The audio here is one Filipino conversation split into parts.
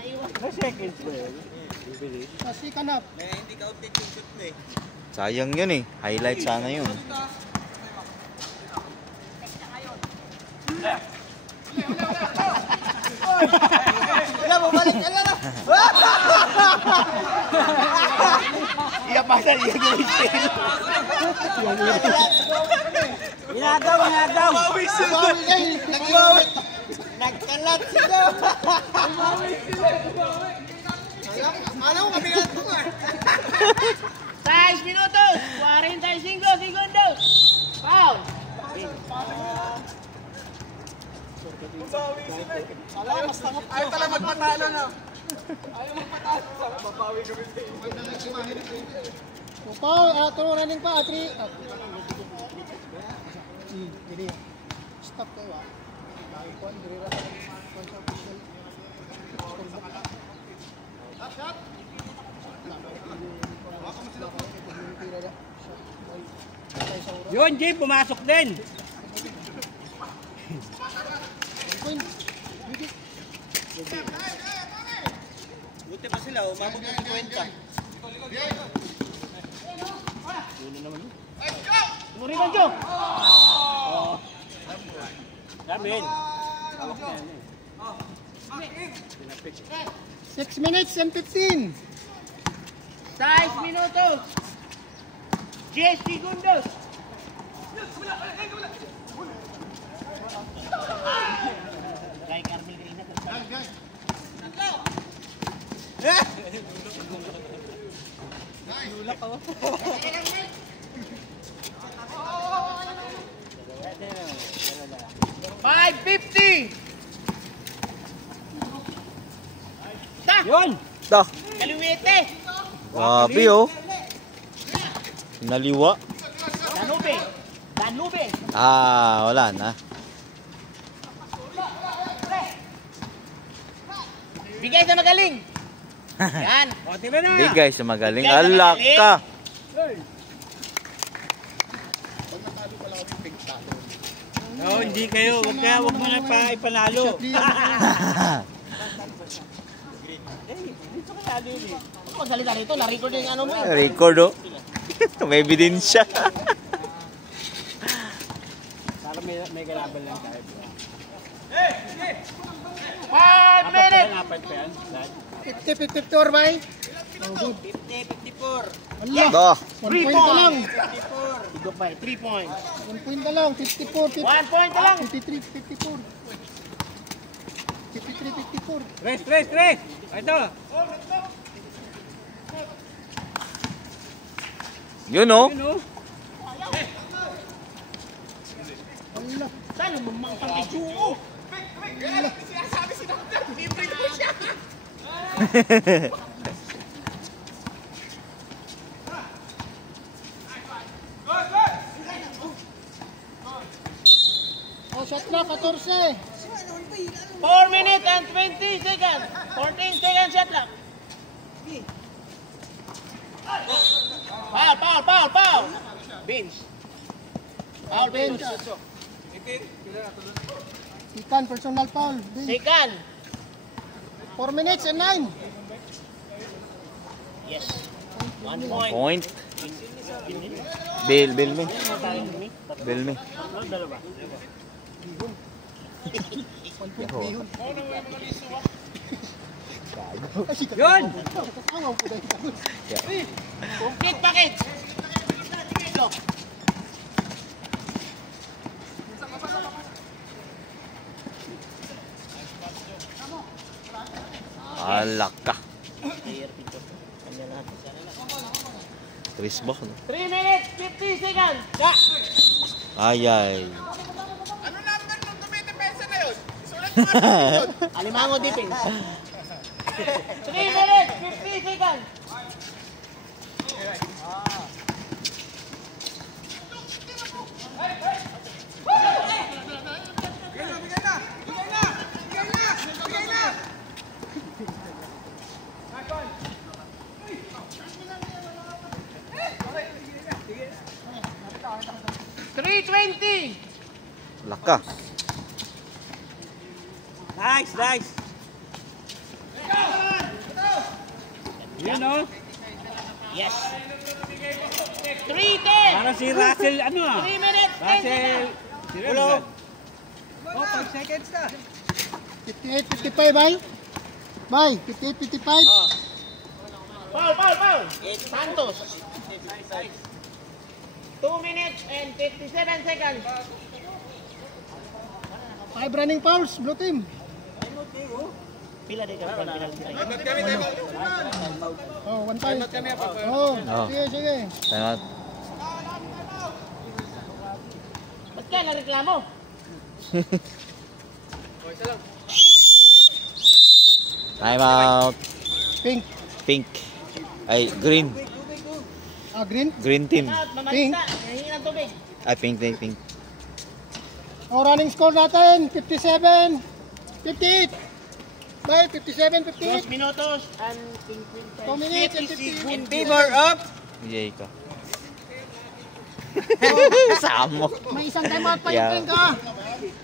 seconds ba yun? Kasi kanap. Hindi ka outed yung shoot mo eh. Sayang yun eh. Highlight sana yun. Wala mo, balik ka lang. Iya pasa, iya gumising. Inagaw. Nagkalat sila. Alam mo, kabigat ko nga. 6 minutos, 45 segundos. Foul. Ayaw tala magpatalo na. Ayaw magpatalo. Babawi kami sa'yo. Upaw, running pa, 3. Jadi, stop kayo ah. Ikuan, dirira sa official. Shot! Yun, Jim, pumasok din. Buti pa sila, umabot ng 50. Muriban, Jo. Damin. 6 minutes and 15. 6 minutos. 10 segundos. Kay Carmel Reina. Nulak ako. 5:50. Yun. Dah. Kaliwete. Grabe oh. Naliwa. Danube. Ah, wala na. Bigay sa magaling. Yan. O, tiba na. Bigay sa magaling. Alak ka. No, hindi kayo. Huwag mo na pa ipanalo. Ano magsalita rito? Na-record yung ano mo eh. Record oh. May ebidensya. Para may galaban lang tayo. 5 minutes. 50-54 ba eh? 50-54. Allah! Dah. 1 point na lang. 3 points. 1 point na lang. 54, 1 point na lang. 53, 54. 53, 54. Tres. Ito. Yun oh. Allah! Saan lumang pang-ijuo? Sabi si Doctor, libre ko siya. Oh, shot na, 14. 4 minutes and 20 seconds. 14 seconds shot clock. Foul. Bench. Foul bench. Ikan, personal foul. Second. 4 minutes and 9. Yes. 1 point. Point. Bill me. Bill me. Yun. Complete package. Go. Alak ka. Tris ba? 3 minutes, 50 seconds. Ay. Ano number ng 20 peso na yun? Isulat Alimango defense. 3 minutes, 50 seconds. Bigay na! 3:20. Laka. Nice. Go. Yan o. Yes. 3:10. Para si Russell, ano ah. 3 minutes, 10 Russell. seconds. Si Rembrandt. 58-55, bay. Bay, 58-55. Foul. Santos. 2 minutes and 57 seconds. 5 running fouls, blue team. Pila din ka penalty. Oh, 1 time. Oh, sige. Tama. Ba't kaya nareklamo? Time out. Pink. Pink. Ay, green. Green. Green team. Mamalita. Nahingi ng tubig. Ay, pink. Oh, running score natin, 57, 58. Bay, 57, 58. 2 minutos and 2 minutes and 50. In favor of... Yay ka. Samo. May isang timeout pa yung Yeah. Pink, ah.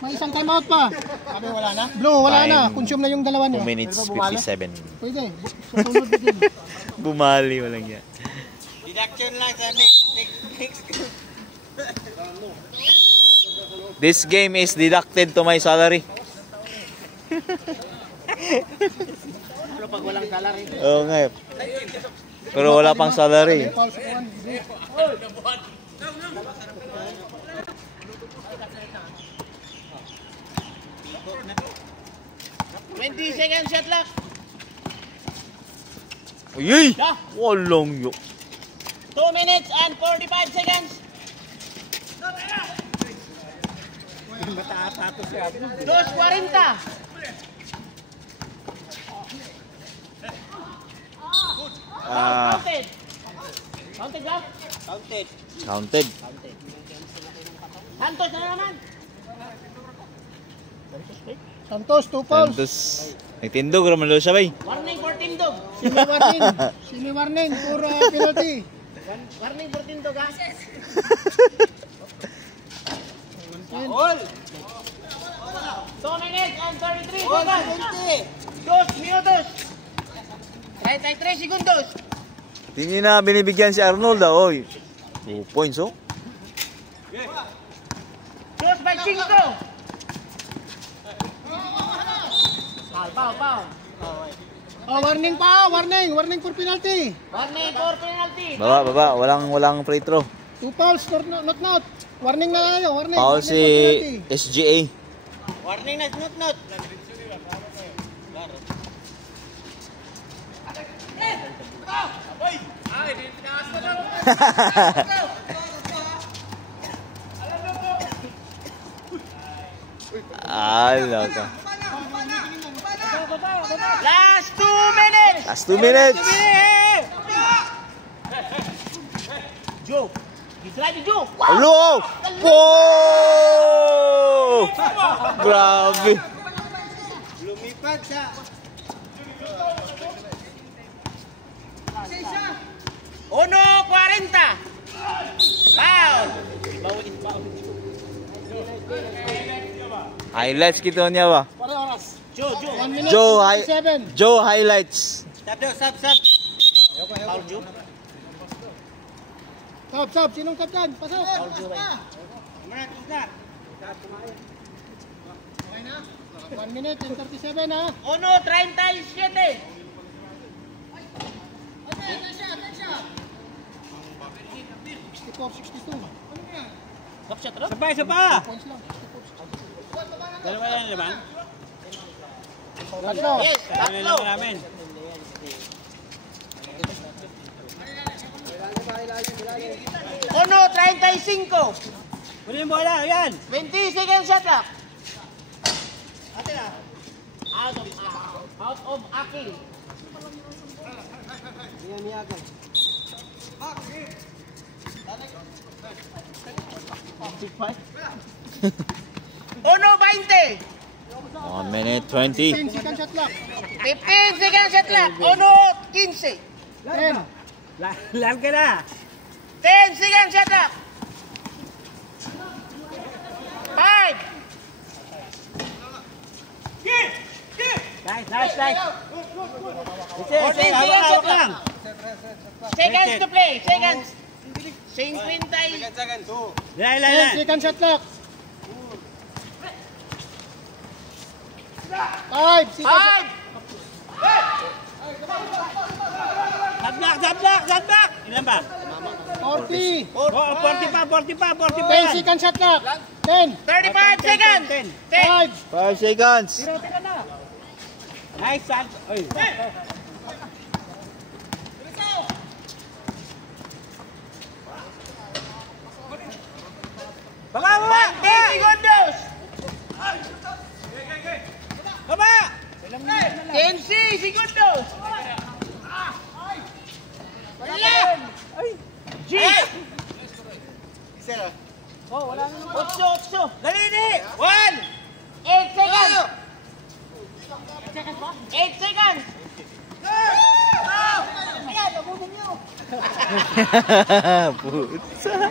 May isang timeout pa. Sabi wala na? Blue, wala Time. na. Consume na yung dalawa 2 niyo. minutes 57. Pwede. Susunod din. Bumali, walang yan. Deduction lang sa next. This game is deducted to my salary. Ano pag walang salary? Oo nga. Pero wala pang salary. Fouls ko, 20 seconds shot clock. Uy! Yeah. Walang yo. 2 minutes and 45 seconds. Dos 40. Counted. Counted ba? Counted. Counted. Santos na naman. Santos, 2 fouls. Santos. Nagtindog naman daw siya, bay. Warning for Tindog. Semi warning for penalty. Warning for Tindog ha. All. 2 minutes and 33 seconds. 2 minutos. 33 segundos. Hindi na binibigyan si Arnold, oy. 2 points, oh. 2 by 5. Pow. Oh, warning pa, warning for penalty. Warning for penalty. Baba. Walang free throw. 2 fouls, not. Warning na kayo, warning. Foul Warning si for penalty. SGA. Warning na not. Ala ka. Last 2 minutes. Last 2 minutes. Joe. Gislide Joe. Hello! Wow! Grabe. Lumipad sa... 1:40. Foul. Highlights kita niya ba? Pare oras. Joe. 1 minute Joe, and 57. Joe highlights. Stop. Foul Joe. Stop. Sinong stop dyan? Pasok. Okay na? 1 minute and 37, ha? 1:37. 64-62. Top shot ro. Sabay, sabay. Points lang. Dalawa yan naman. Tatlo. Yes, Dalawa tatlo. lang namin. Uno, 35. Kunin yung bola, yan. 20 seconds shot clock. Out of Aki. Uno, 20. 1 minute 20. 10 second shot clock. 15 seconds shot clock. Uno, 15. 10. Lang ka na. 10 seconds shot clock. 5. Nice, nice, nice. 14 hawak lang. Seconds to play. Seconds. 50. Second, 2. Yan. Second shot clock. 5. Five. Zadlock. Ilan ba? 40. 40 pa. 10 second shot clock. 10. 35 seconds. 5. 5 seconds. Nice, Sad. Oy. Baba! 10 segundos. Baba! 15 segundos. Wala. G. 8. Dali, di! 8 seconds. 8 seconds. Putsa.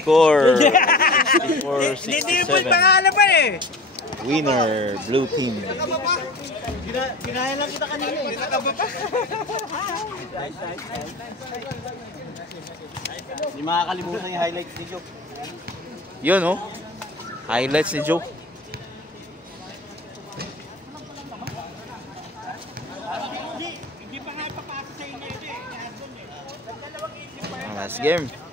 Score. 64, Nidibol 67. pa nga naman eh. Winner, blue team. Ginaya lang kita kanina eh. Hindi makakalimutan yung highlights ni Joe. Yun, oh. Highlights ni Joe. Hindi pa nga ipapasa sa inyo ito eh. Last game.